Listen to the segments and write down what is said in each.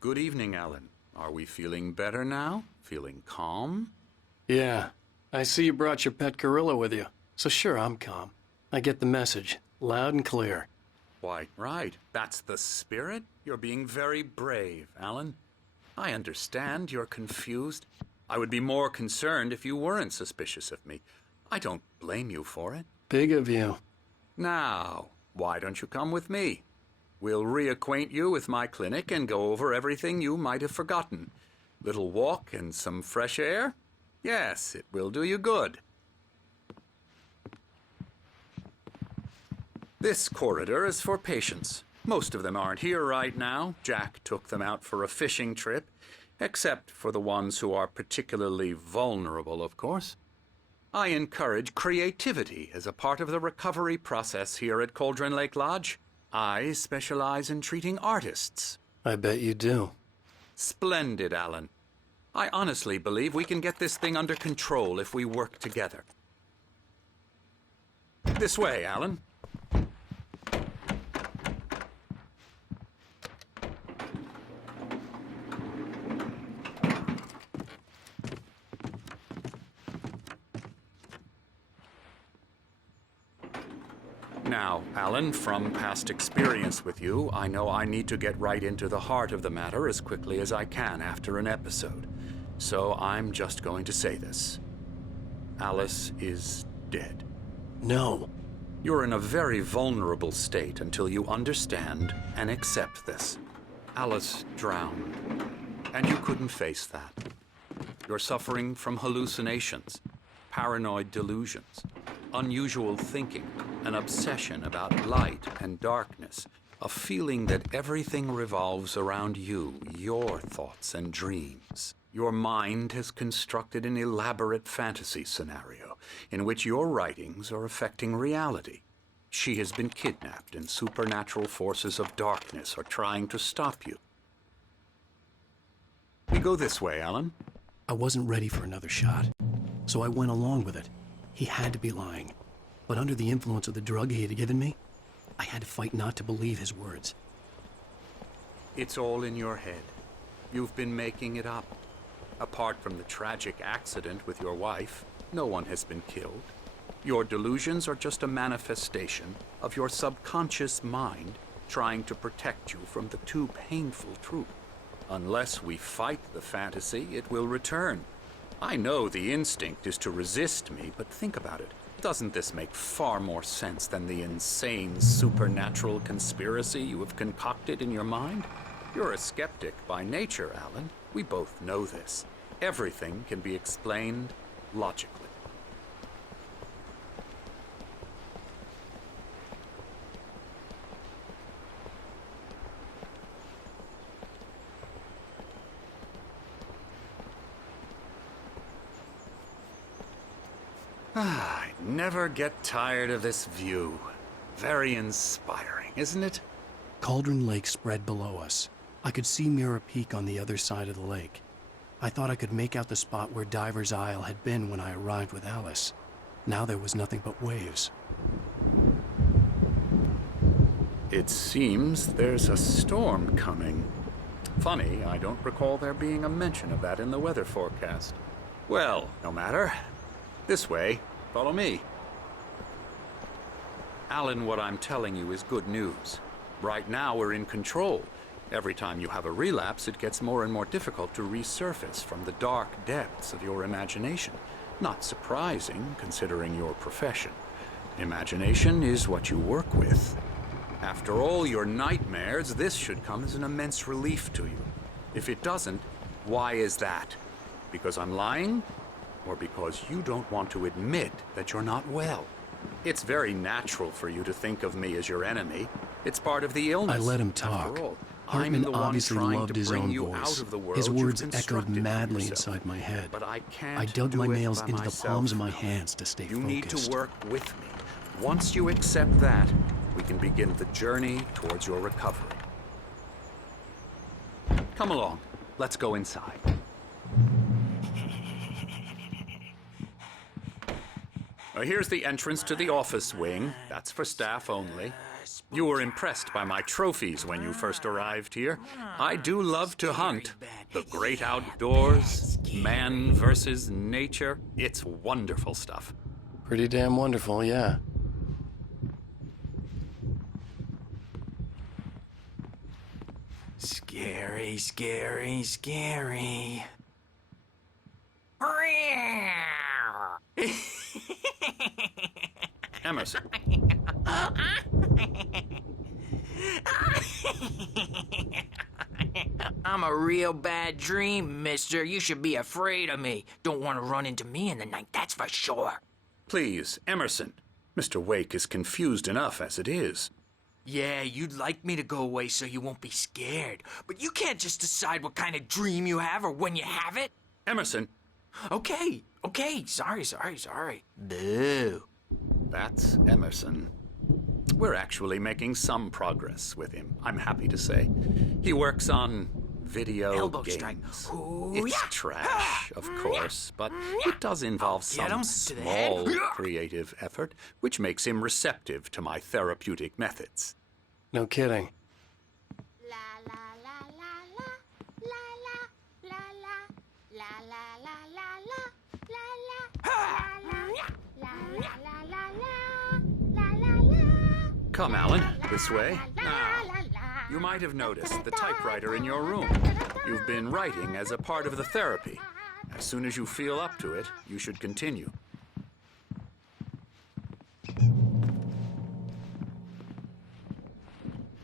Good evening, Alan. Are we feeling better now? Feeling calm? Yeah. I see you brought your pet gorilla with you. So sure, I'm calm. I get the message. Loud and clear. Why, right. That's the spirit. You're being very brave, Alan. I understand you're confused. I would be more concerned if you weren't suspicious of me. I don't blame you for it. Big of you. Now, why don't you come with me? We'll reacquaint you with my clinic and go over everything you might have forgotten. Little walk and some fresh air? Yes, it will do you good. This corridor is for patients. Most of them aren't here right now. Jack took them out for a fishing trip, except for the ones who are particularly vulnerable, of course. I encourage creativity as a part of the recovery process here at Cauldron Lake Lodge. I specialize in treating artists. I bet you do. Splendid, Alan. I honestly believe we can get this thing under control if we work together. This way, Alan. Now, Alan, from past experience with you, I know I need to get right into the heart of the matter as quickly as I can after an episode. So I'm just going to say this. Alice is dead. No. You're in a very vulnerable state until you understand and accept this. Alice drowned, and you couldn't face that. You're suffering from hallucinations, paranoid delusions, unusual thinking, an obsession about light and darkness, a feeling that everything revolves around you, your thoughts and dreams. Your mind has constructed an elaborate fantasy scenario in which your writings are affecting reality. She has been kidnapped and supernatural forces of darkness are trying to stop you. We go this way, Alan. I wasn't ready for another shot, so I went along with it. He had to be lying. But under the influence of the drug he had given me, I had to fight not to believe his words. It's all in your head. You've been making it up. Apart from the tragic accident with your wife, no one has been killed. Your delusions are just a manifestation of your subconscious mind trying to protect you from the too painful truth. Unless we fight the fantasy, it will return. I know the instinct is to resist me, but think about it. Doesn't this make far more sense than the insane supernatural conspiracy you have concocted in your mind? You're a skeptic by nature, Alan. We both know this. Everything can be explained logically. I never get tired of this view. Very inspiring, isn't it? Cauldron Lake spread below us. I could see Mirror Peak on the other side of the lake. I thought I could make out the spot where Diver's Isle had been when I arrived with Alice. Now there was nothing but waves. It seems there's a storm coming. Funny, I don't recall there being a mention of that in the weather forecast. Well, no matter. This way. Follow me. Alan, what I'm telling you is good news. Right now, we're in control. Every time you have a relapse, it gets more and more difficult to resurface from the dark depths of your imagination. Not surprising, considering your profession. Imagination is what you work with. After all your nightmares, this should come as an immense relief to you. If it doesn't, why is that? Because I'm lying? Or because you don't want to admit that you're not well? It's very natural for you to think of me as your enemy. It's part of the illness. I let him talk. After all, Hartman I'm the obviously one trying loved to his bring own you voice. out of the world His words you've echoed constructed for madly yourself. inside my head. But I can't I dug my do it nails by into the myself. palms of my hands to stay You focused. need to work with me. Once you accept that, we can begin the journey towards your recovery. Come along. Let's go inside. Here's the entrance to the office wing. That's for staff only. You were impressed by my trophies when you first arrived here. I do love to hunt. The great outdoors, man versus nature. It's wonderful stuff. Pretty damn wonderful, yeah. Scary, scary, scary. Emerson, I'm a real bad dream, mister. You should be afraid of me. Don't want to run into me in the night, that's for sure. please, Emerson. Mr. Wake is confused enough as it is. Yeah, you'd like me to go away so you won't be scared. But you can't just decide what kind of dream you have or when you have it. Emerson, Okay, sorry. Boo. that's Emerson. We're actually making some progress with him, I'm happy to say. He works on video Elbow games. strike. Ooh, It's yeah. trash, of course, but it does involve Get him some to the head. small creative effort, which makes him receptive to my therapeutic methods. No kidding. La la la la la la la la la la la la la la. Come, Alan, this way. Now, you might have noticed the typewriter in your room. You've been writing as a part of the therapy. As soon as you feel up to it, you should continue.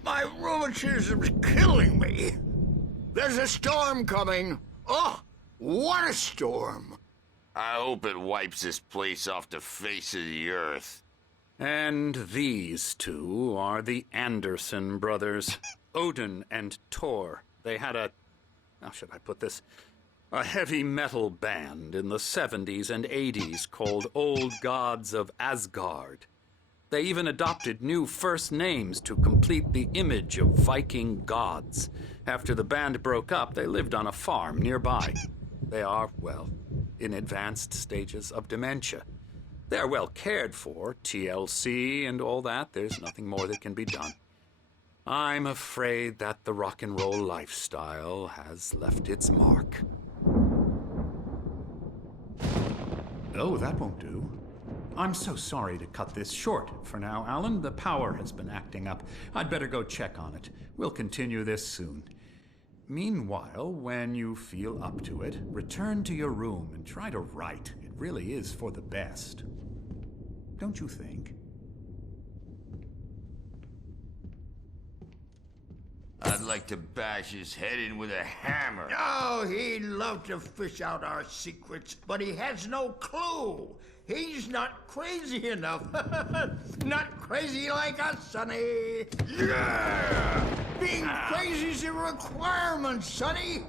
My rheumatism's killing me. There's a storm coming. Oh, what a storm. I hope it wipes this place off the face of the earth. And these two are the Anderson brothers, Odin and Thor. They had how should I put this? A heavy metal band in the 70s and 80s called Old Gods of Asgard. They even adopted new first names to complete the image of Viking gods. After the band broke up, they lived on a farm nearby. They are, well, in advanced stages of dementia. They're well cared for, TLC and all that. There's nothing more that can be done. I'm afraid that the rock and roll lifestyle has left its mark. Oh, that won't do. I'm so sorry to cut this short for now, Alan. The power has been acting up. I'd better go check on it. We'll continue this soon. Meanwhile, when you feel up to it, return to your room and try to write. It really is for the best. Don't you think? I'd like to bash his head in with a hammer. Oh, he'd love to fish out our secrets, but he has no clue. He's not crazy enough. Not crazy like us, Sonny. Yeah! Being crazy's a requirement, Sonny.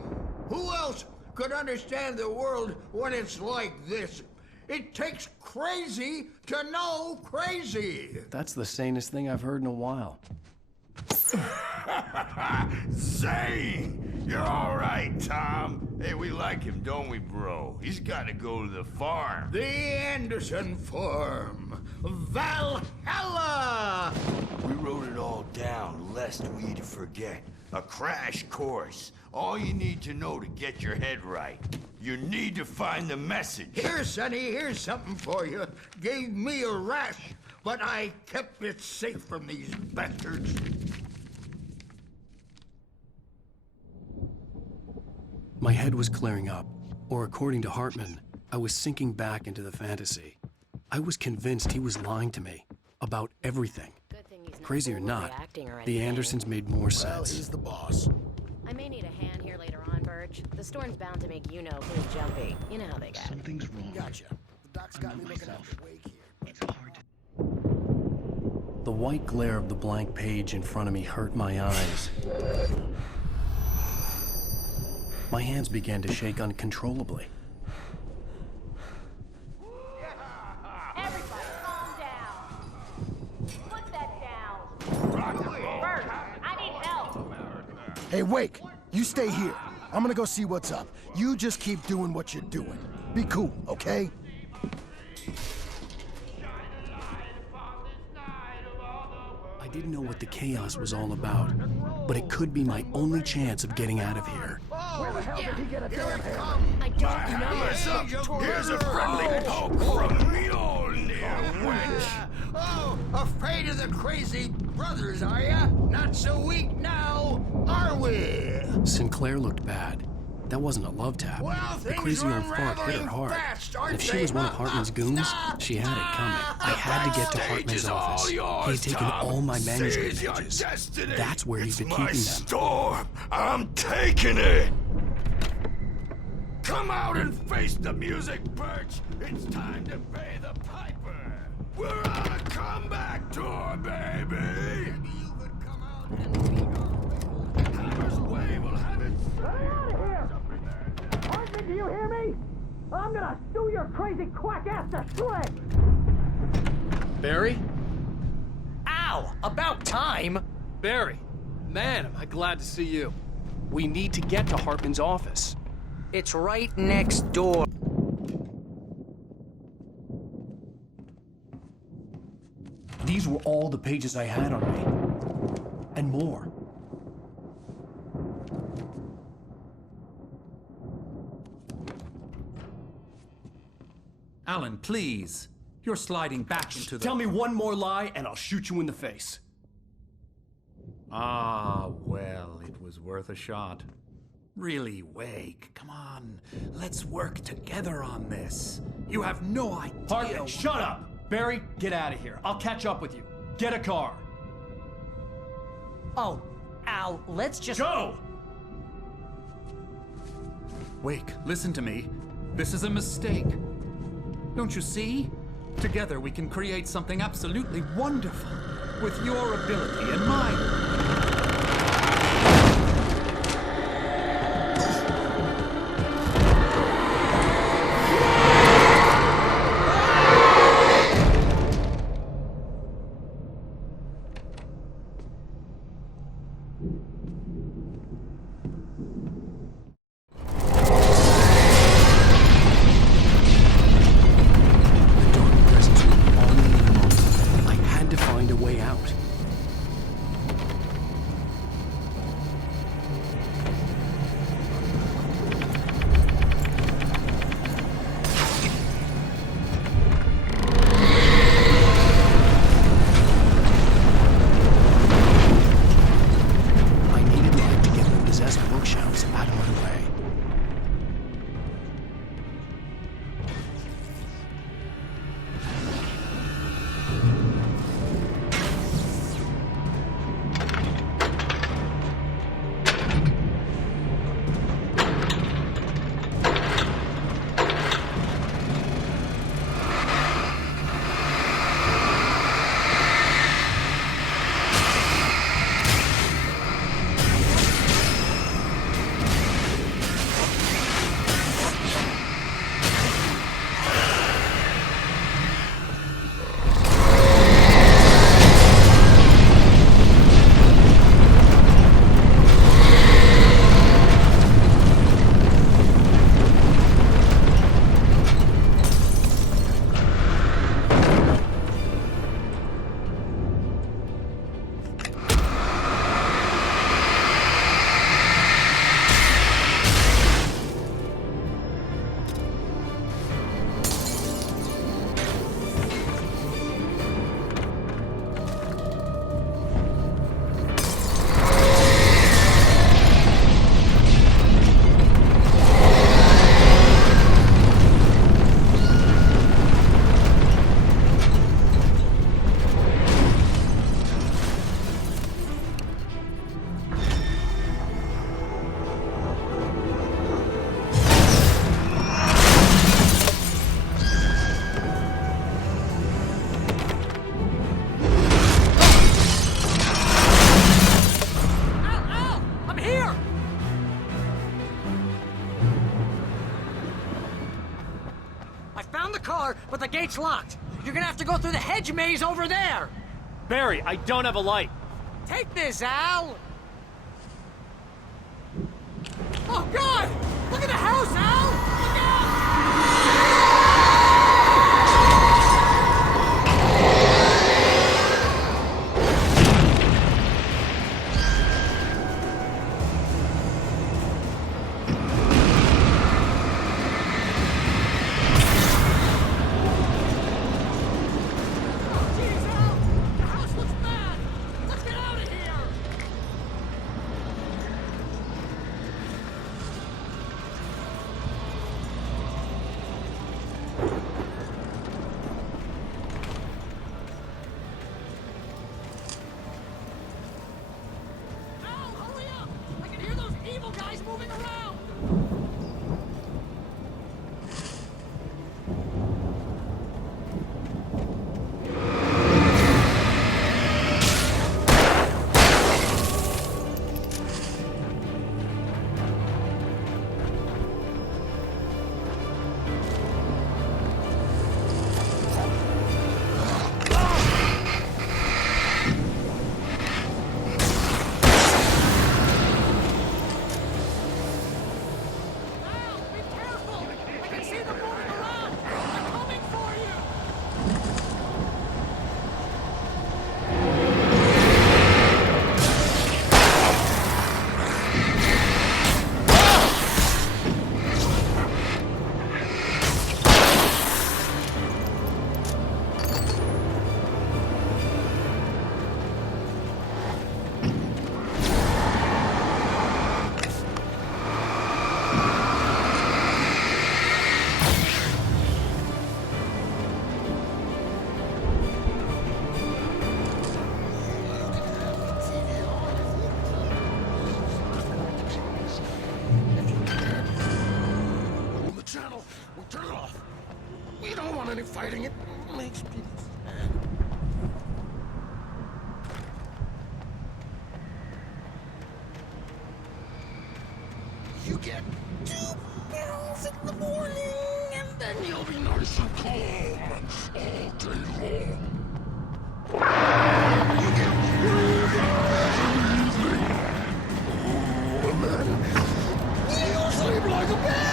Who else could understand the world when it's like this? It takes crazy to know crazy. That's the sanest thing I've heard in a while. Zane! You're all right, Tom. Hey, we like him, don't we, bro? He's got to go to the farm. The Anderson Farm. Valhalla! We wrote it all down, lest we'd forget. A crash course. All you need to know to get your head right. You need to find the message. Here, Sonny, here's something for you. Gave me a rash, but I kept it safe from these bastards. My head was clearing up, or according to Hartman, I was sinking back into the fantasy. I was convinced he was lying to me about everything. Good thing he's not Crazy or not, overreacting or the anything. Andersons made more sense. He's the boss. I may need a hand here later on, Birch. The storm's bound to make who jumpy. You know how they get. Something's wrong. Gotcha. The doc's got me looking at the wake here. It's hard to... The white glare of the blank page in front of me hurt my eyes. My hands began to shake uncontrollably. Everybody, calm down. Put that down. Bert, I need help. Hey, Wake, you stay here. I'm gonna go see what's up. You just keep doing what you're doing. Be cool, okay? I didn't know what the chaos was all about, but it could be my only chance of getting out of here. Where the hell did he get a damn head? I don't know. Here's a friendly poke from Mjolnir, wench. Oh, afraid of the crazy brothers, are ya? Not so weak now, are we? Sinclair looked bad. That wasn't a love tap. Well, The things crazy are old fart hit her unraveling hard. fast, And aren't if she they? was one of Hartman's goons, she had it coming. I had to get to Hartman's office. He had taken all my manuscript pages. That's where he'd been My keeping them. storm. I'm taking it. Come out and face the music, Birch. It's time to pay the piper. We're on a comeback tour, baby. You could come out and meet our Hammer's Way will have it. Get out of here! Hartman, do you hear me? I'm gonna sue your crazy quack ass to shreds! Barry? Ow! About time! Barry! Man, am I glad to see you. We need to get to Hartman's office. It's right next door. These were all the pages I had on me. And more. Alan, please. You're sliding back into the... Tell me one more lie and I'll shoot you in the face. Ah, well, it was worth a shot. Really, Wake, come on. Let's work together on this. You have no idea... Hartman, shut up! Barry, get out of here. I'll catch up with you. Get a car. Oh, Al, let's just... Go! Wake, listen to me. This is a mistake. Don't you see? Together we can create something absolutely wonderful. With your ability and mine. The dark presence would be on me in a moment. I had to find a way out. I needed light to get the possessed bookshelves out of my way. Al! I'm here! I found the car, but the gate's locked. You're gonna have to go through the hedge maze over there! Barry, I don't have a light. Take this, Al! Oh, God! Look at the house, Al! Look out! kind of fighting it makes people sad. You get 2 pills in the morning, and then you'll be nice and calm all day long. You get 3 pills in the evening. Oh, and then you sleep like a baby.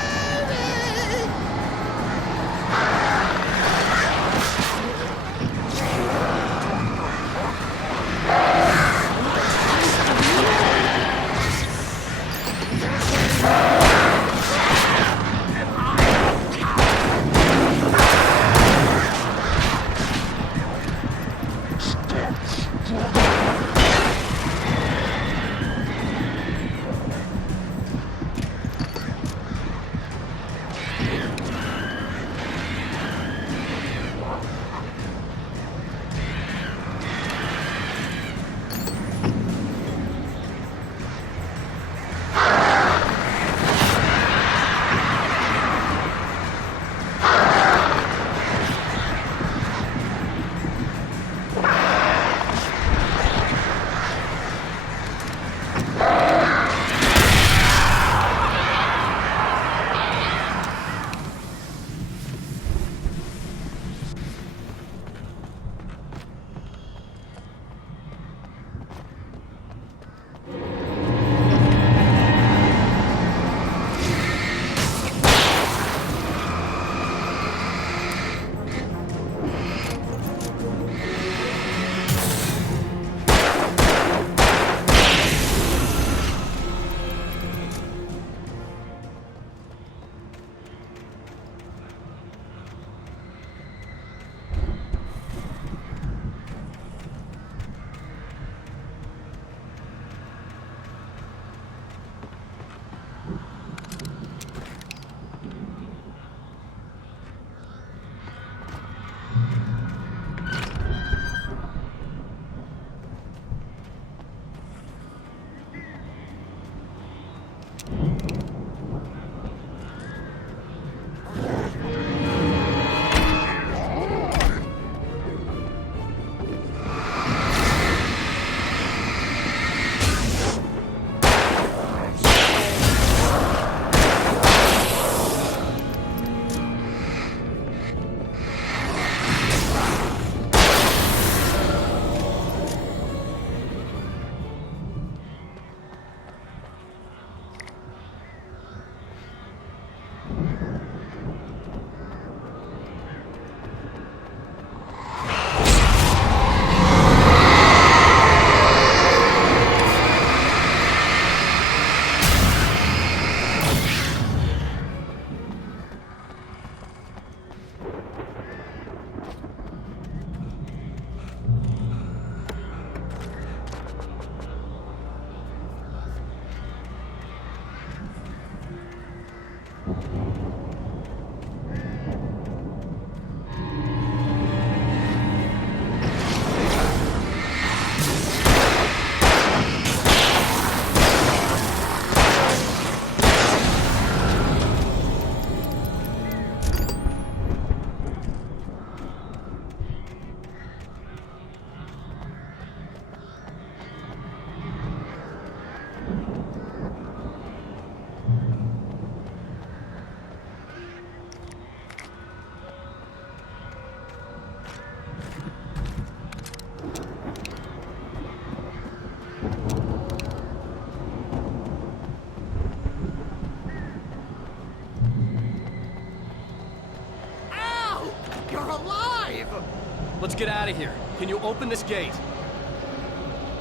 Let's get out of here. Can you open this gate?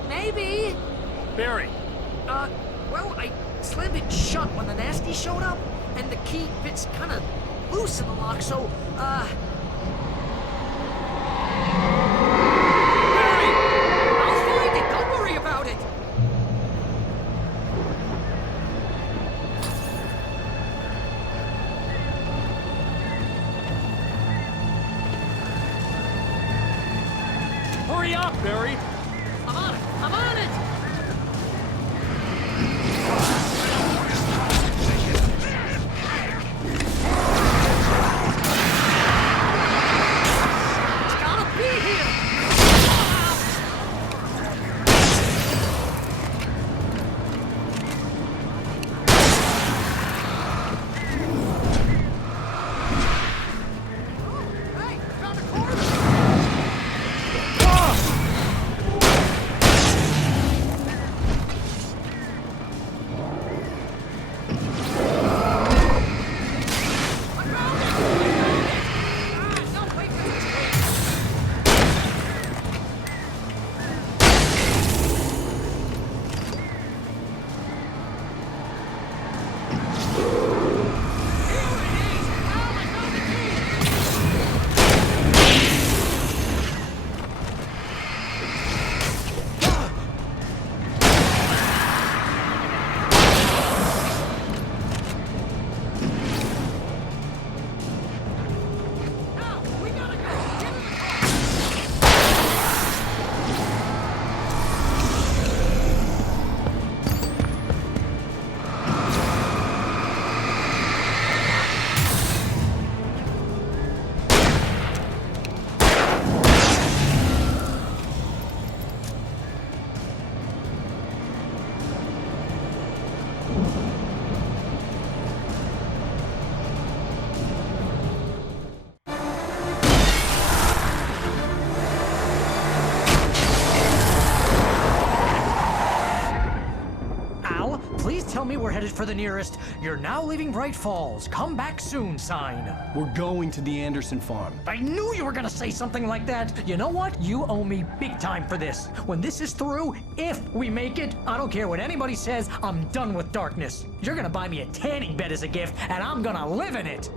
Maybe. Barry! Well, I slammed it shut when the nasty showed up, and the key fits kind of loose in the lock, so, Barry! I'll find it, don't worry about it! Hurry up, Barry! I'm on it! I'm on it! Al, please tell me we're headed for the nearest "You're now leaving Bright Falls. Come back soon" sign. We're going to the Anderson farm. I knew you were gonna say something like that. You know what? You owe me big time for this. When this is through, if we make it, I don't care what anybody says, I'm done with darkness. You're gonna buy me a tanning bed as a gift, and I'm gonna live in it.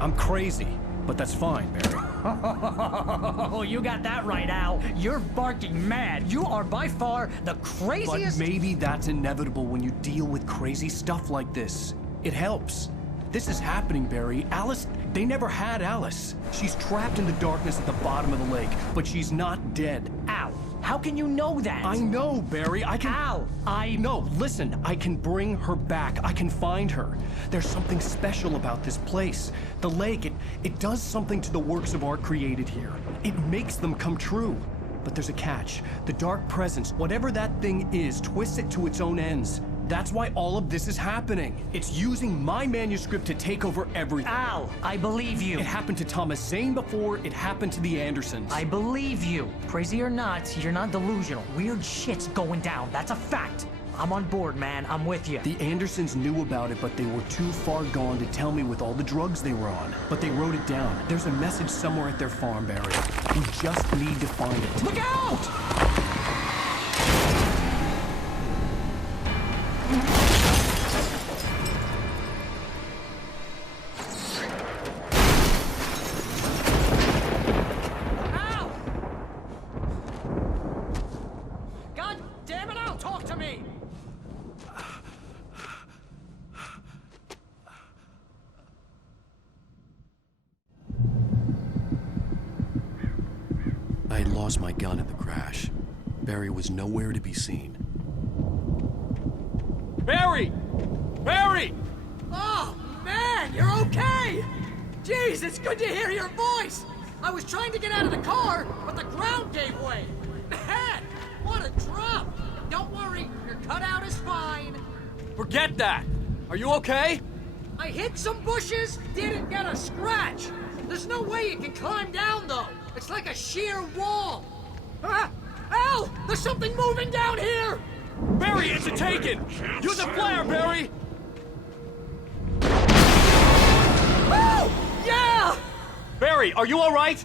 I'm crazy, but that's fine, Barry. Oh, you got that right, Al. You're barking mad. You are by far the But craziest. maybe that's inevitable when you deal with crazy stuff like this. It helps. This is happening, Barry. Alice, they never had Alice. She's trapped in the darkness at the bottom of the lake, but she's not dead. Al, how can you know that? I know, Barry. I can... Al, No, listen. I can bring her back. I can find her. There's something special about this place. The lake, it does something to the works of art created here. It makes them come true. But there's a catch. The dark presence, whatever that thing is, twists it to its own ends. That's why all of this is happening. It's using my manuscript to take over everything. Al, I believe you. It happened to Thomas Zane before, it happened to the Andersons. I believe you. Crazy or not, you're not delusional. Weird shit's going down. That's a fact. I'm on board, man. I'm with you. The Andersons knew about it, but they were too far gone to tell me with all the drugs they were on. But they wrote it down. There's a message somewhere at their farm, Barry. We just need to find it. Look out! Al! God damn it, Al, talk to me! I had lost my gun in the crash. Barry was nowhere to be seen. Barry! Barry! Oh, man, you're okay! Jeez, it's good to hear your voice! I was trying to get out of the car, but the ground gave way. Man, what a drop! Don't worry, your cutout is fine. Forget that! Are you okay? I hit some bushes, didn't get a scratch. There's no way you can climb down, though. It's like a sheer wall. Ah! Al! There's something moving down here! Barry, it's a taken! Use a flare, Barry! Oh! Yeah! Barry, are you alright?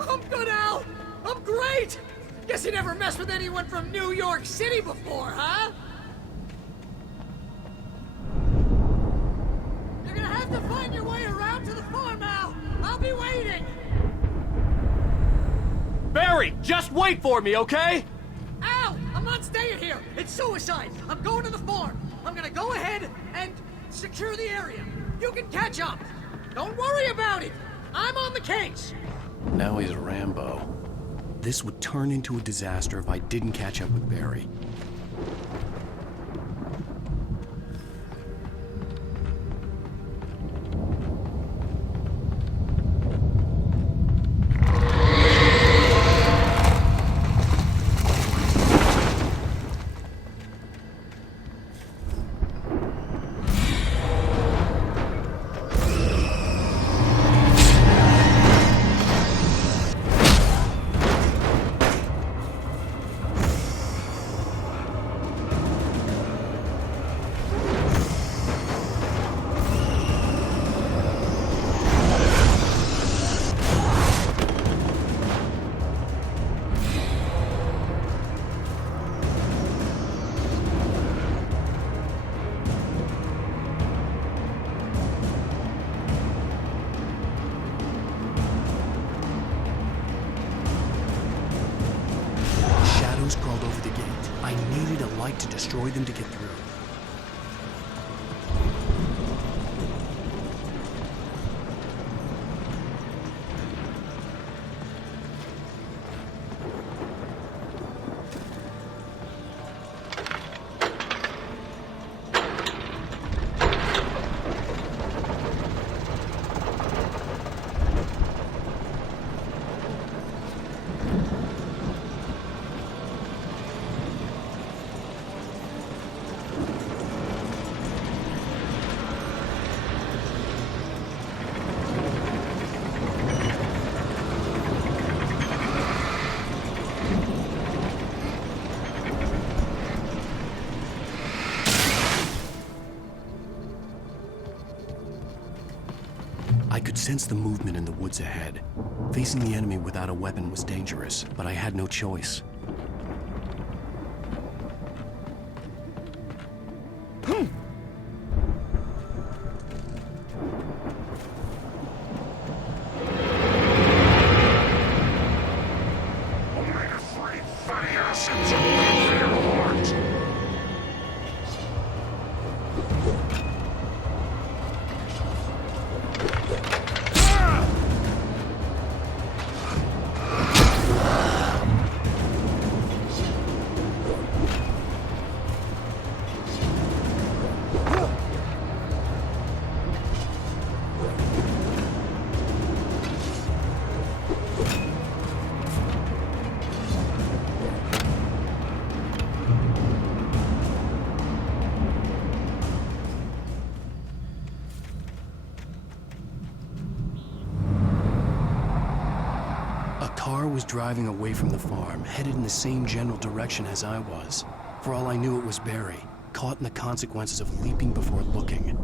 I'm good, Al! I'm great! Guess you never messed with anyone from New York City before, huh? You're gonna have to find your way around to the farm, Al! I'll be waiting! Barry, just wait for me, okay? Al! I'm not staying here! It's suicide! I'm going to the farm! I'm gonna go ahead and secure the area. You can catch up! Don't worry about it! I'm on the case! Now he's Rambo. This would turn into a disaster if I didn't catch up with Barry. Crawled over the gate. I needed a light to destroy them to get through. could sense the movement in the woods ahead. Facing the enemy without a weapon was dangerous, but I had no choice. Was driving away from the farm, headed in the same general direction as I was. For all I knew, it was Barry, caught in the consequences of leaping before looking.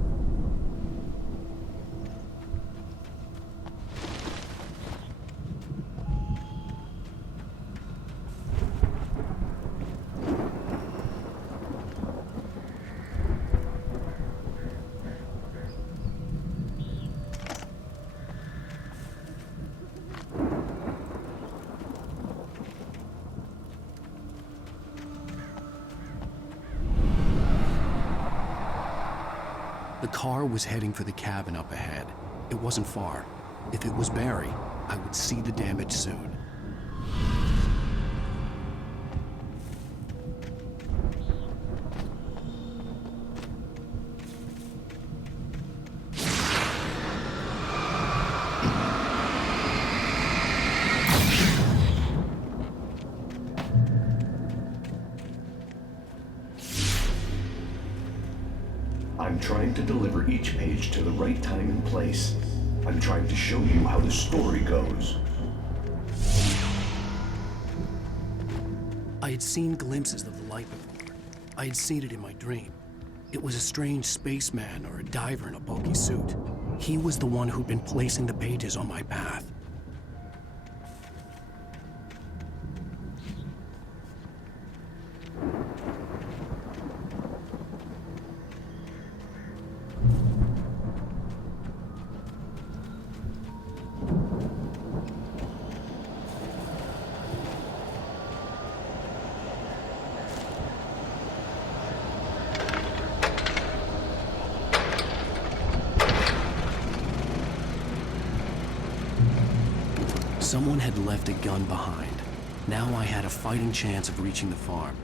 The car was heading for the cabin up ahead. It wasn't far. If it was Barry, I would see the damage soon. I'm trying to deliver each page to the right time and place. I'm trying to show you how the story goes. I had seen glimpses of the light before. I had seen it in my dream. It was a strange spaceman or a diver in a bulky suit. He was the one who'd been placing the pages on my path. Someone had left a gun behind. Now I had a fighting chance of reaching the farm.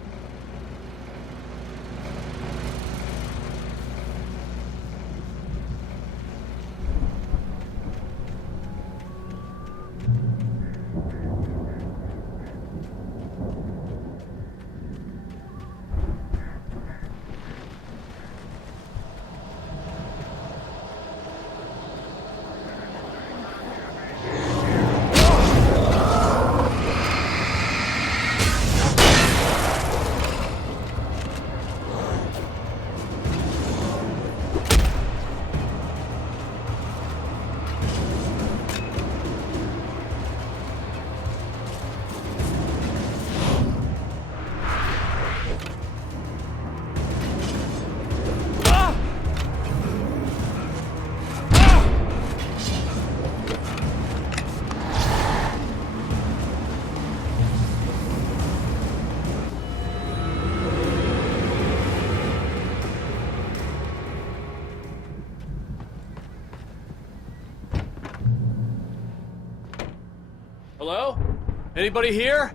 Hello? Anybody here?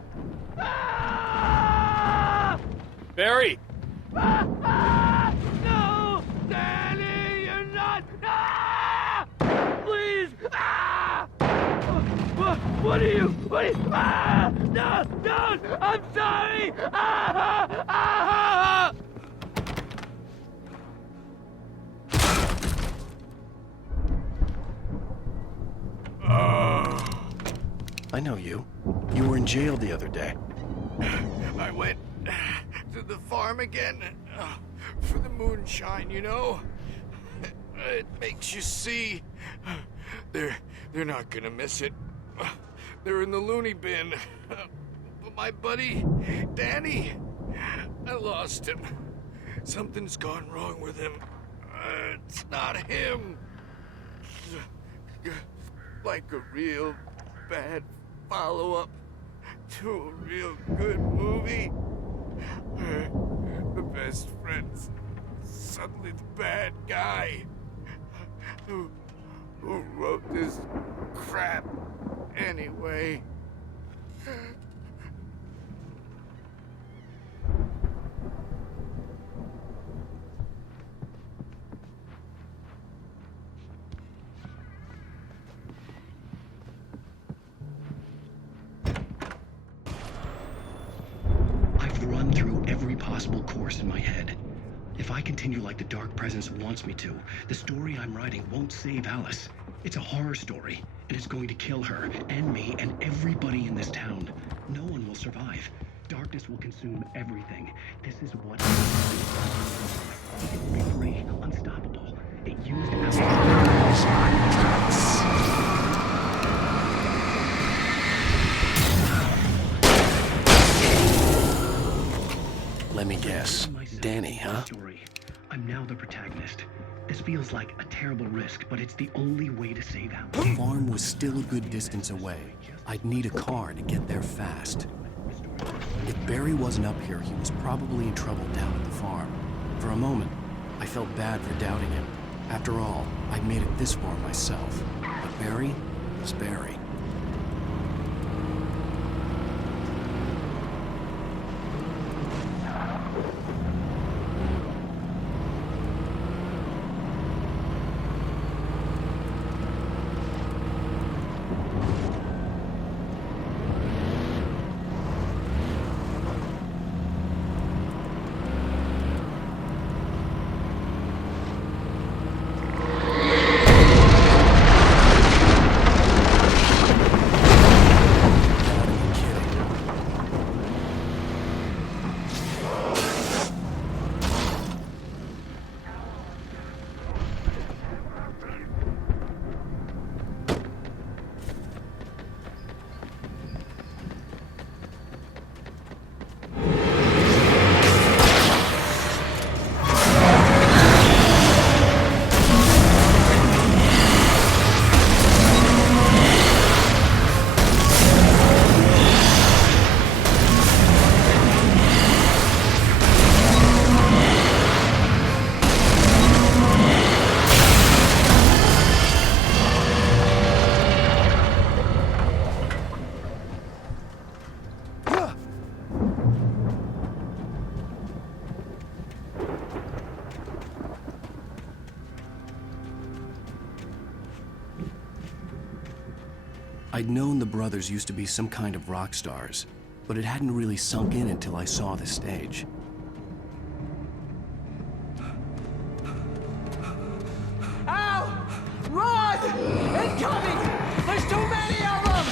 Barry! No! Danny, you're not! Please! What are you? No! Don't! I'm sorry! I know you. You were in jail the other day. I went to the farm again for the moonshine, you know? It makes you see They're not gonna miss it. They're in the loony bin. But my buddy, Danny, I lost him. Something's gone wrong with him. It's not him. Like a real bad follow-up to a real good movie. The best friend's suddenly the bad guy. Who wrote this crap anyway? I've run through every possible course in my head. If I continue like the Dark Presence wants me to, the story I'm writing won't save Alice. It's a horror story, and it's going to kill her, and me, and everybody in this town. No one will survive. Darkness will consume everything. This is what it will be free, unstoppable. It used Let me guess. Danny, huh? I'm now the protagonist. This feels like a terrible risk, but it's the only way to save Alice. The farm was still a good distance away. I'd need a car to get there fast. If Barry wasn't up here, he was probably in trouble down at the farm. For a moment, I felt bad for doubting him. After all, I'd made it this far myself. But Barry was Barry. I'd known the brothers used to be some kind of rock stars, but it hadn't really sunk in until I saw the stage. Ow! Run! Incoming! There's too many of them!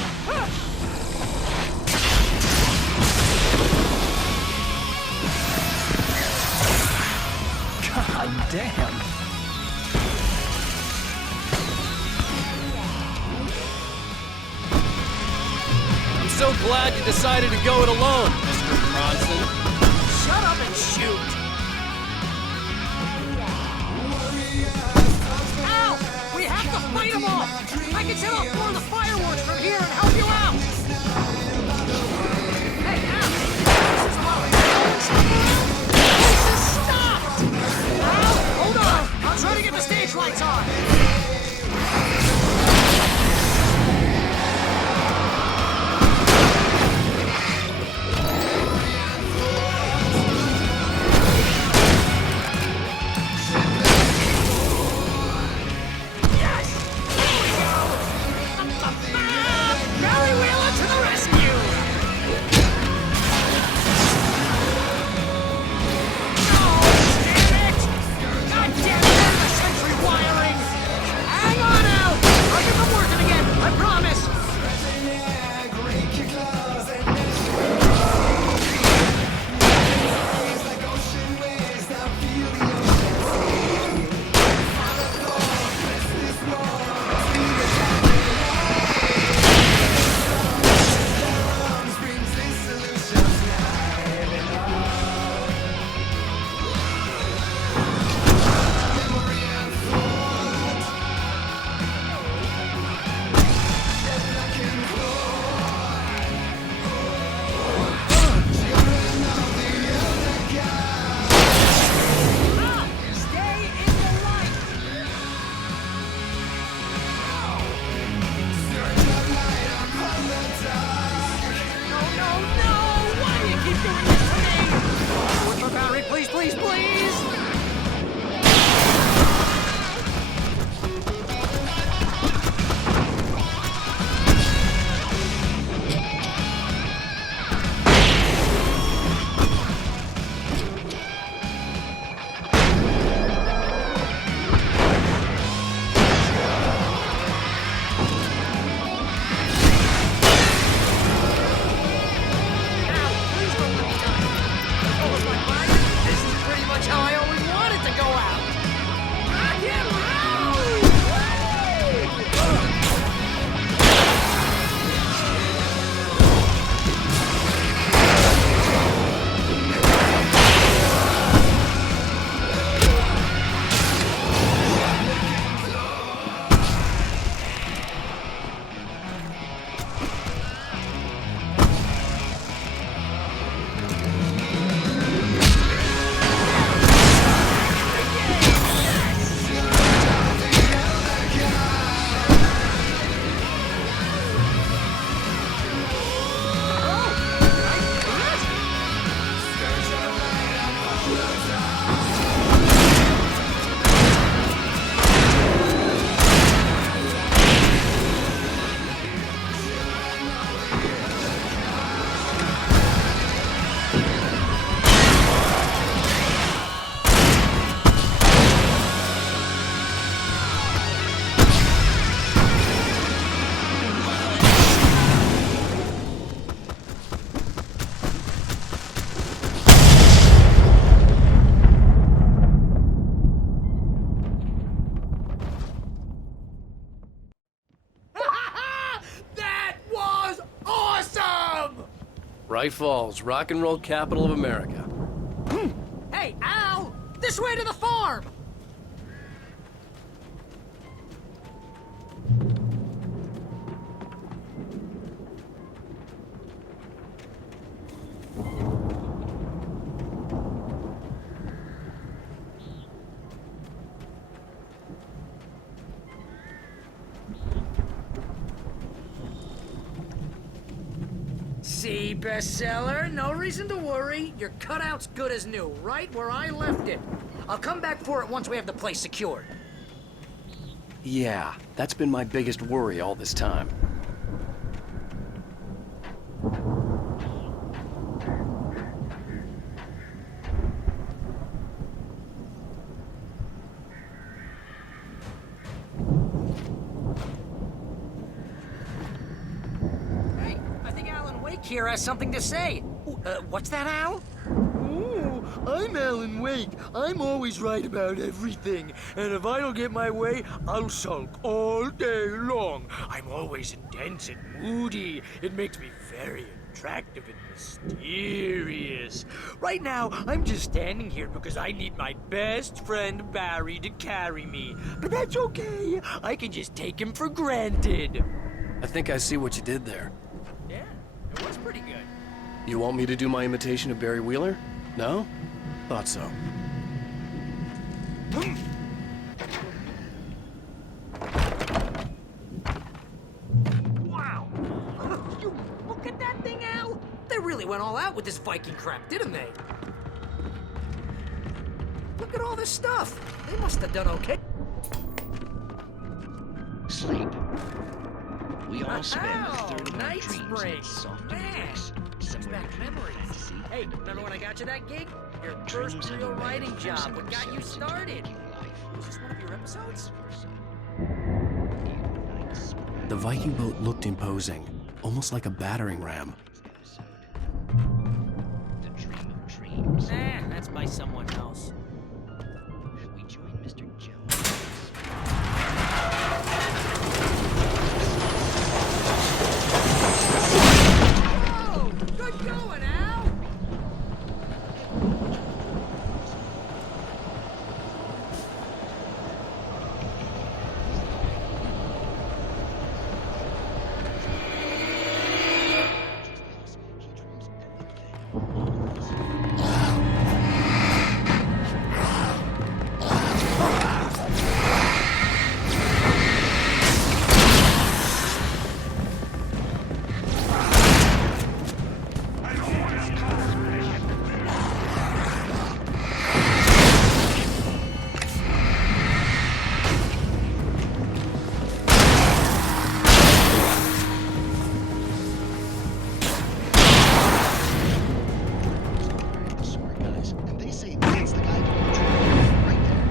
God damn! I'm so glad you decided to go it alone, Mr. Bronson. Shut up and shoot! Ow! We have to fight them off! I can set off more of the fireworks from here and help you out! Hey, Al! This is about Jesus, stop! Al, hold on! I'll try to get the stage lights on! Bright Falls, rock and roll capital of America. Hey, Al! This way to the farm! See, bestseller, no reason to worry. Your cutout's good as new, right where I left it. I'll come back for it once we have the place secured. Yeah, that's been my biggest worry all this time. Hey, I think Alan Wake here has something to say. What's that, Al? I'm Alan Wake. I'm always right about everything. And if I don't get my way, I'll sulk all day long. I'm always intense and moody. It makes me very attractive and mysterious. Right now, I'm just standing here because I need my best friend Barry to carry me. But that's okay. I can just take him for granted. I think I see what you did there. Yeah, it was pretty good. You want me to do my imitation of Barry Wheeler? No? Thought so. Wow! You look at that thing, Al! They really went all out with this Viking crap, didn't they? Look at all this stuff. They must have done okay. Sleep. We all spend a third of our night dreams spring. in soft Man, embrace. brings Somewhere back between memories. fantasy Hey, and remember when I got you that gig? Your dreams first of real a man writing job. forcing What got you themselves into started? making life. Was this one of your episodes? The Viking boat looked imposing, almost like a battering ram. The dream of dreams. That's by someone else. We join Mr. Jones. Whoa! Good going, Al! Sorry, guys. And they say that's the guy doing the dream right there.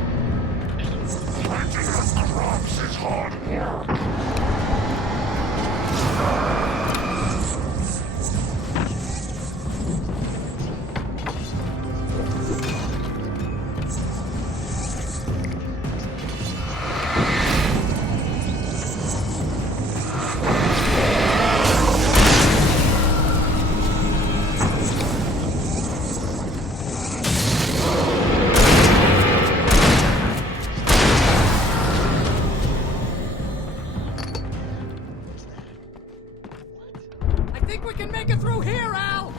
I think we can make it through here, Al!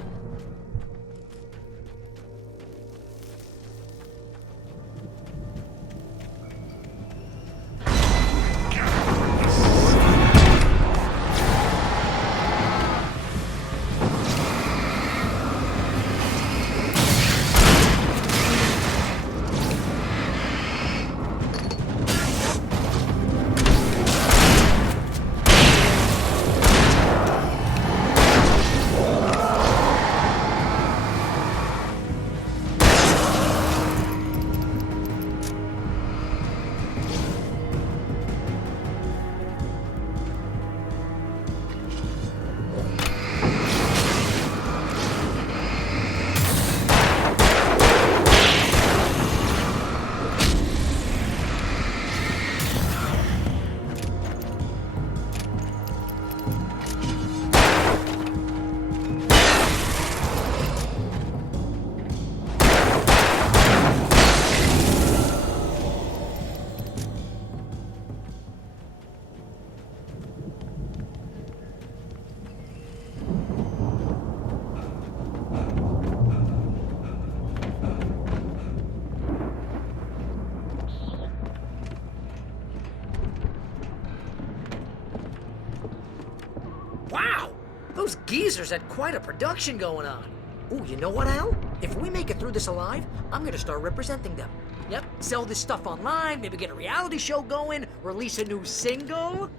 Wow! Those geezers had quite a production going on. Ooh, you know what, Al? If we make it through this alive, I'm gonna start representing them. Yep, sell this stuff online, maybe get a reality show going, release a new single.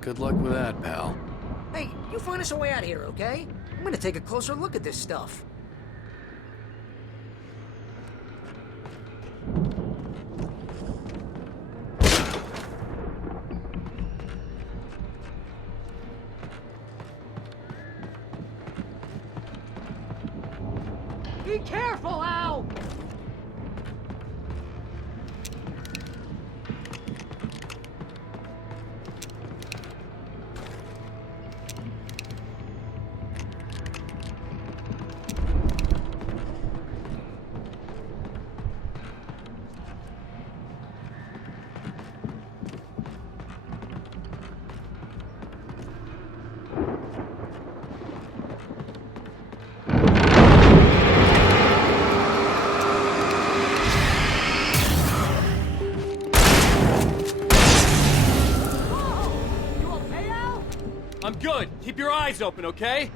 Good luck with that, pal. Hey, you find us a way out here, okay? I'm gonna take a closer look at this stuff. Be careful, Al! I'm good. Keep your eyes open, okay?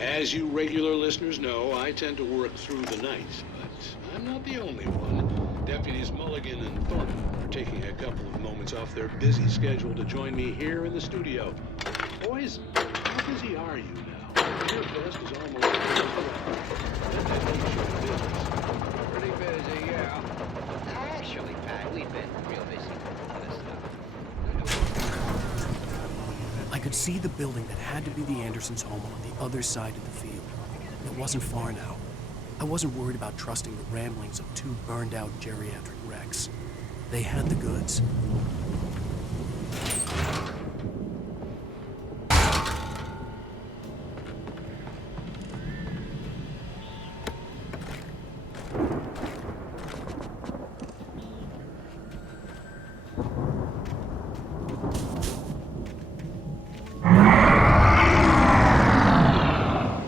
As you regular listeners know, I tend to work through the night, but I'm not the only one. Deputies Mulligan and Thornton are taking a couple of moments off their busy schedule to join me here in the studio. Boys, how busy are you now? Your best is almost Pretty busy, yeah. Actually, Pat, we've been real busy with other stuff. I could see the building that had to be the Andersons' home on the other side of the field. It wasn't far now. I wasn't worried about trusting the ramblings of two burned-out geriatric wrecks. They had the goods.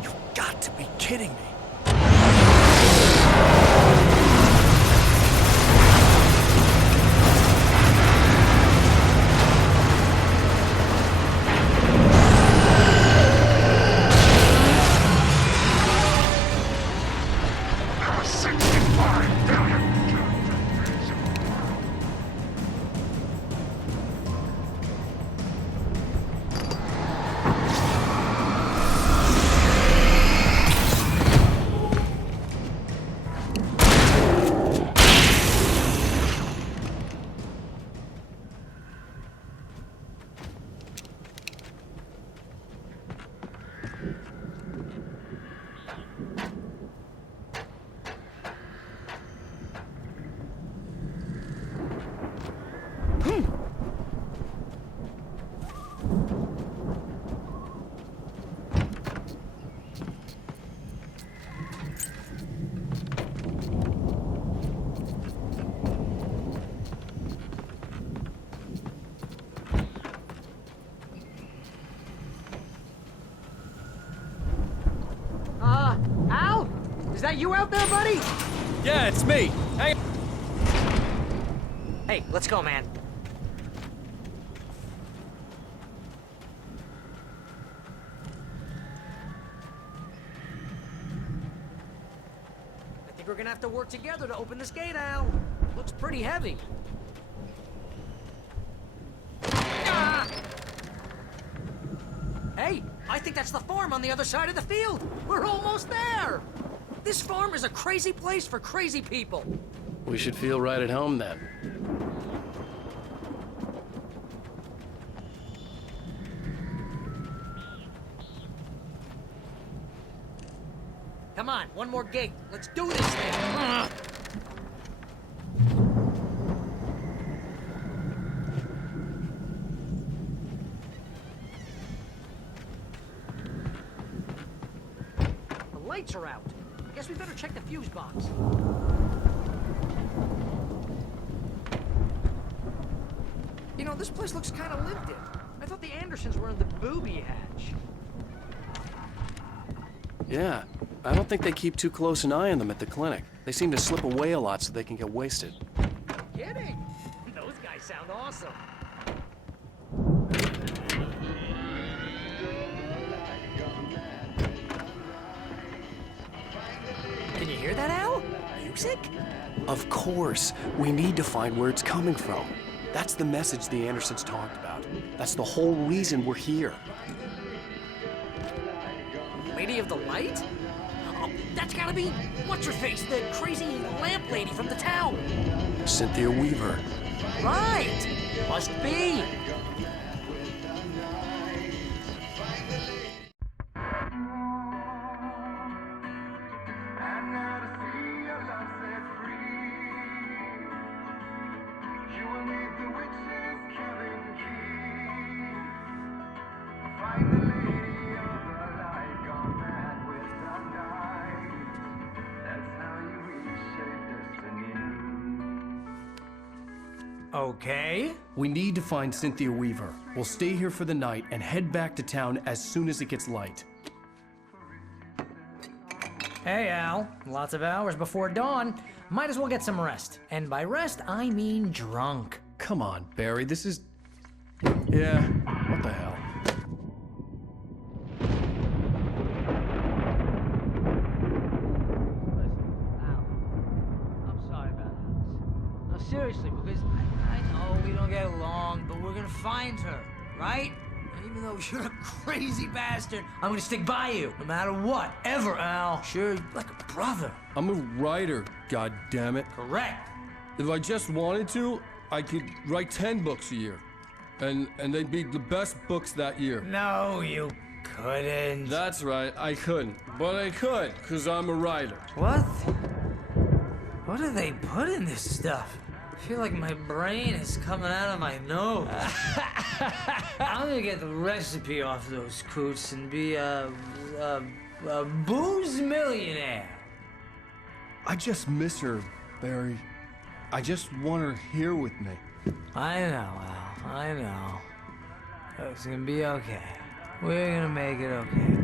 You've got to be kidding me. Al? Is that you out there, buddy? Yeah, it's me. Hey. Hey, let's go, man. I think we're gonna have to work together to open this gate, Al. Looks pretty heavy. Ah! Hey, I think that's the farm on the other side of the field. We're almost there. This farm is a crazy place for crazy people. We should feel right at home then. Come on, one more gate. Let's do this thing. The lights are out. Guess we better check the fuse box. this place looks kind of lived in. I thought the Andersons were in the booby hatch. Yeah, I don't think they keep too close an eye on them at the clinic. They seem to slip away a lot so they can get wasted. Kidding? Those guys sound awesome. Can you hear that, Al? Music? Of course. We need to find where it's coming from. That's the message the Andersons talked about. That's the whole reason we're here. Lady of the Light? Oh, that's gotta be what's-her-face, the crazy lamp lady from the town. Cynthia Weaver. Right! Must be. Okay. We need to find Cynthia Weaver. We'll stay here for the night and head back to town as soon as it gets light. Hey, Al. Lots of hours before dawn. Might as well get some rest. And by rest, I mean drunk. Come on, Barry, this is... Yeah, what the hell? I'm sorry about this. No, seriously, because I know we don't get along, but we're gonna find her, right? And even though you're a crazy bastard, I'm gonna stick by you, no matter what, ever, Al. Sure, like a brother. I'm a writer, goddammit. Correct. If I just wanted to, I could write 10 books a year. And they'd be the best books that year. No, you couldn't. That's right, I couldn't. But I could, because I'm a writer. What? What do they put in this stuff? I feel like my brain is coming out of my nose. I'm gonna get the recipe off those coots and be a booze millionaire. I just miss her, Barry. I just want her here with me. I know, Al. I know. It's gonna be okay. We're gonna make it okay.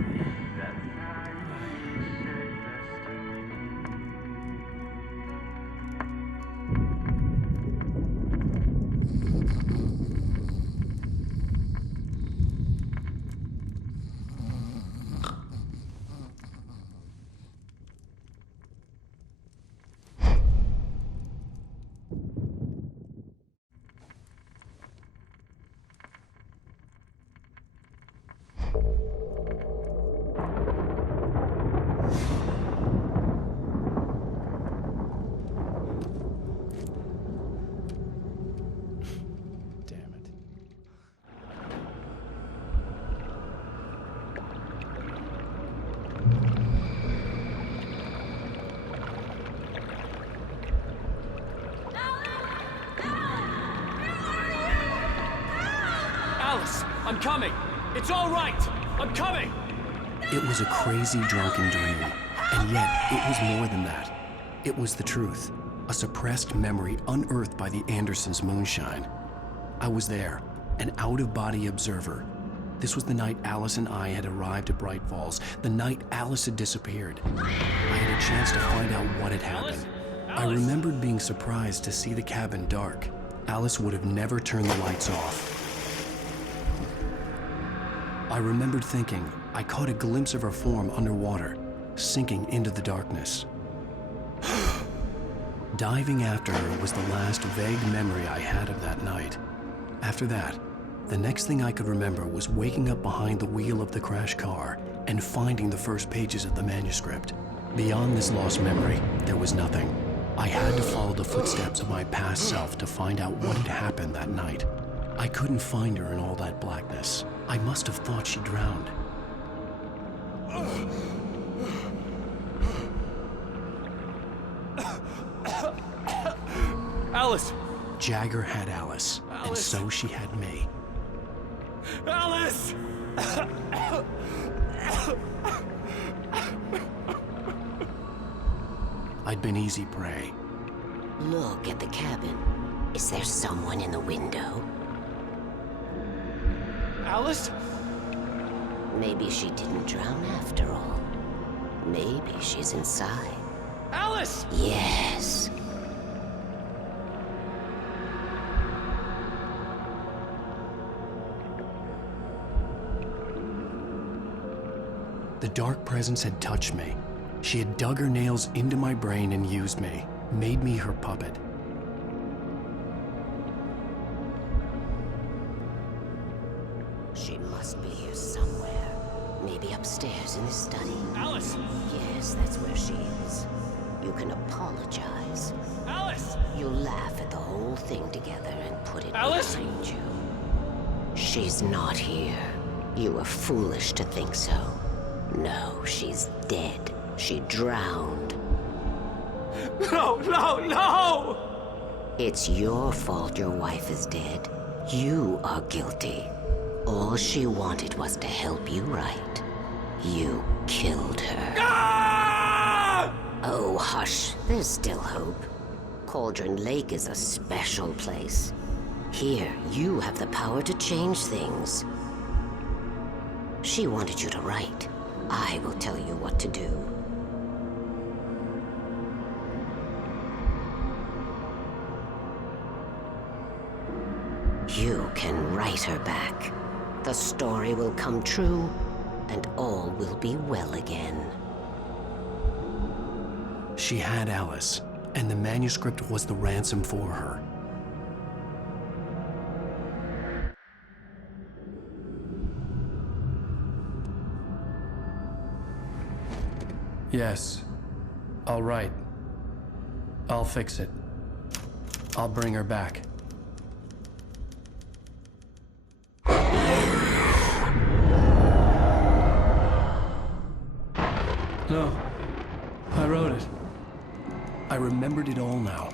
Alice, I'm coming. It's all right. I'm coming. It was a crazy drunken dream, and yet it was more than that. It was the truth, a suppressed memory unearthed by the Andersons' moonshine. I was there, an out-of-body observer. This was the night Alice and I had arrived at Bright Falls, the night Alice had disappeared. I had a chance to find out what had happened. I remembered being surprised to see the cabin dark. Alice would have never turned the lights off. I remembered thinking I caught a glimpse of her form underwater, sinking into the darkness. Diving after her was the last vague memory I had of that night. After that, the next thing I could remember was waking up behind the wheel of the crashed car and finding the first pages of the manuscript. Beyond this lost memory, there was nothing. I had to follow the footsteps of my past self to find out what had happened that night. I couldn't find her in all that blackness. I must have thought she drowned. Alice! Jagger had Alice, and so she had me. Alice! I'd been easy prey. Look at the cabin. Is there someone in the window? Alice? Maybe she didn't drown after all. Maybe she's inside. Alice! Yes. The dark presence had touched me. She had dug her nails into my brain and used me, made me her puppet. She must be here somewhere. Maybe upstairs in the study. Alice! Yes, that's where she is. You can apologize. Alice! You laugh at the whole thing together and put it Alice? behind you. She's not here. You were foolish to think so. No, she's dead. She drowned. No, no, no! It's your fault your wife is dead. You are guilty. All she wanted was to help you right. You killed her. Ah! Oh, hush. There's still hope. Cauldron Lake is a special place. Here, you have the power to change things. She wanted you to write. I will tell you what to do. You can write her back. The story will come true, and all will be well again. She had Alice, and the manuscript was the ransom for her. Yes. I'll write. I'll fix it. I'll bring her back. No. I wrote it. I remembered it all now.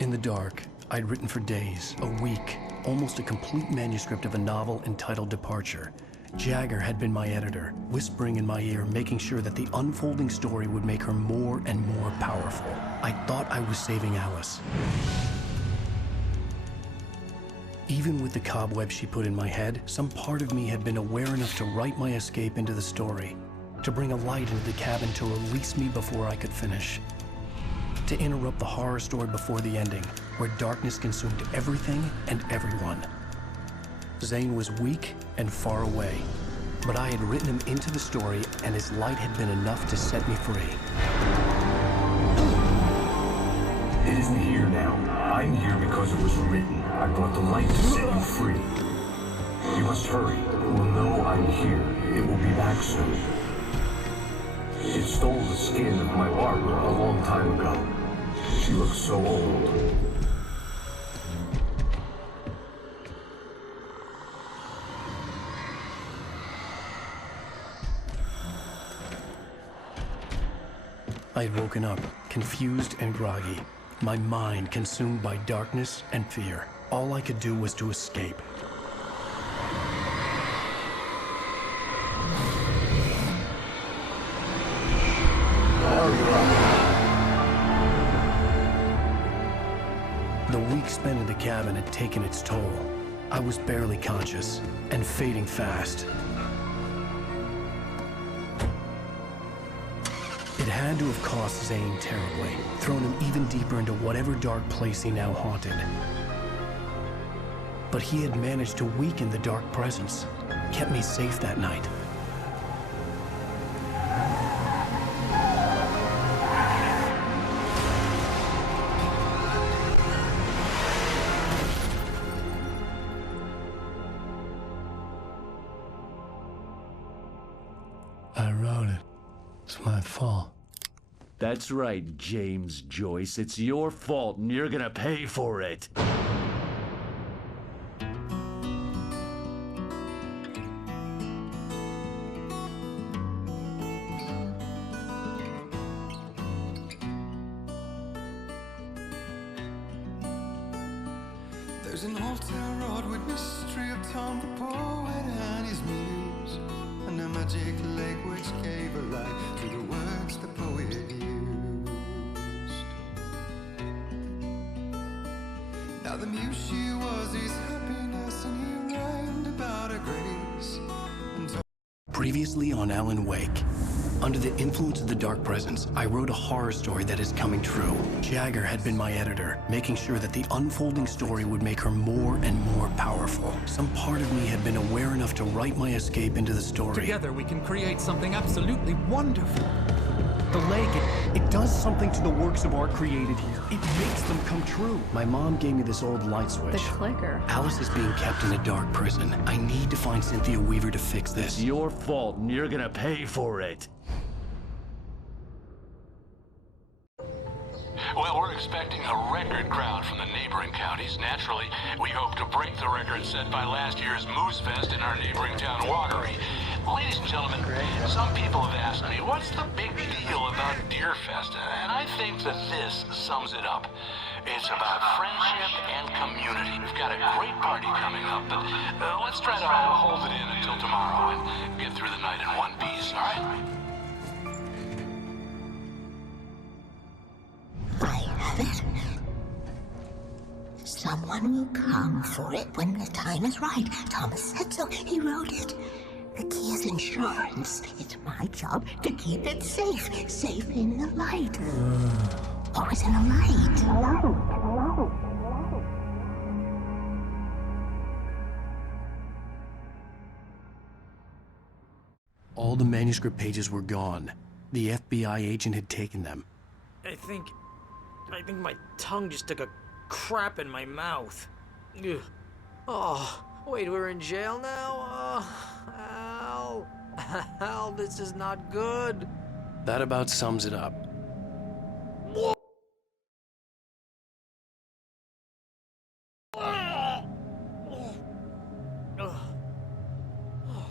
In the dark, I'd written for days, a week, almost a complete manuscript of a novel entitled Departure. Jagger had been my editor, whispering in my ear, making sure that the unfolding story would make her more and more powerful. I thought I was saving Alice. Even with the cobweb she put in my head, some part of me had been aware enough to write my escape into the story, to bring a light into the cabin to release me before I could finish, to interrupt the horror story before the ending, where darkness consumed everything and everyone. Zane was weak and far away, but I had written him into the story, and his light had been enough to set me free. It isn't here now. I'm here because it was written. I brought the light to set you free. You must hurry. It will know I'm here. It will be back soon. It stole the skin of my Barbara a long time ago. She looks so old. I had woken up, confused and groggy, my mind consumed by darkness and fear. All I could do was to escape. The week spent in the cabin had taken its toll. I was barely conscious, and fading fast. It had to have cost Zane terribly, thrown him even deeper into whatever dark place he now haunted. But he had managed to weaken the dark presence, kept me safe that night. I wrote it. It's my fault. That's right, James Joyce. It's your fault, and you're gonna pay for it. There's an old town road with mystery of Tom the poet and his muse, and a magic lake which gave a life to the words the poet used. Now the muse she was his happiness, and he rhymed about a great Previously on Alan Wake. Under the influence of the Dark Presence, I wrote a horror story that is coming true. Jagger had been my editor, making sure that the unfolding story would make her more and more powerful. Some part of me had been aware enough to write my escape into the story. Together we can create something absolutely wonderful. The lake, it does something to the works of art created here. It makes them come true. My mom gave me this old light switch. The clicker. Alice is being kept in a dark prison. I need to find Cynthia Weaver to fix this. It's your fault, and you're gonna pay for it. Well, we're expecting a record crowd from the neighboring counties. Naturally, we hope to break the record set by last year's Moose Fest in our neighboring town, Watery. Ladies and gentlemen, some people have asked me, what's the big deal about Deer Fest? And I think that this sums it up. It's about friendship and community. We've got a great party coming up, but let's try to hold it in until tomorrow and get through the night in one piece, all right? I have it. Someone will come for it when the time is right. Thomas said so. He wrote it. The key is insurance. It's my job to keep it safe. Safe in the light. Always in the light. All the manuscript pages were gone. The FBI agent had taken them. I think my tongue just took a crap in my mouth. Ugh. Oh, wait, we're in jail now? Al, this is not good. That about sums it up.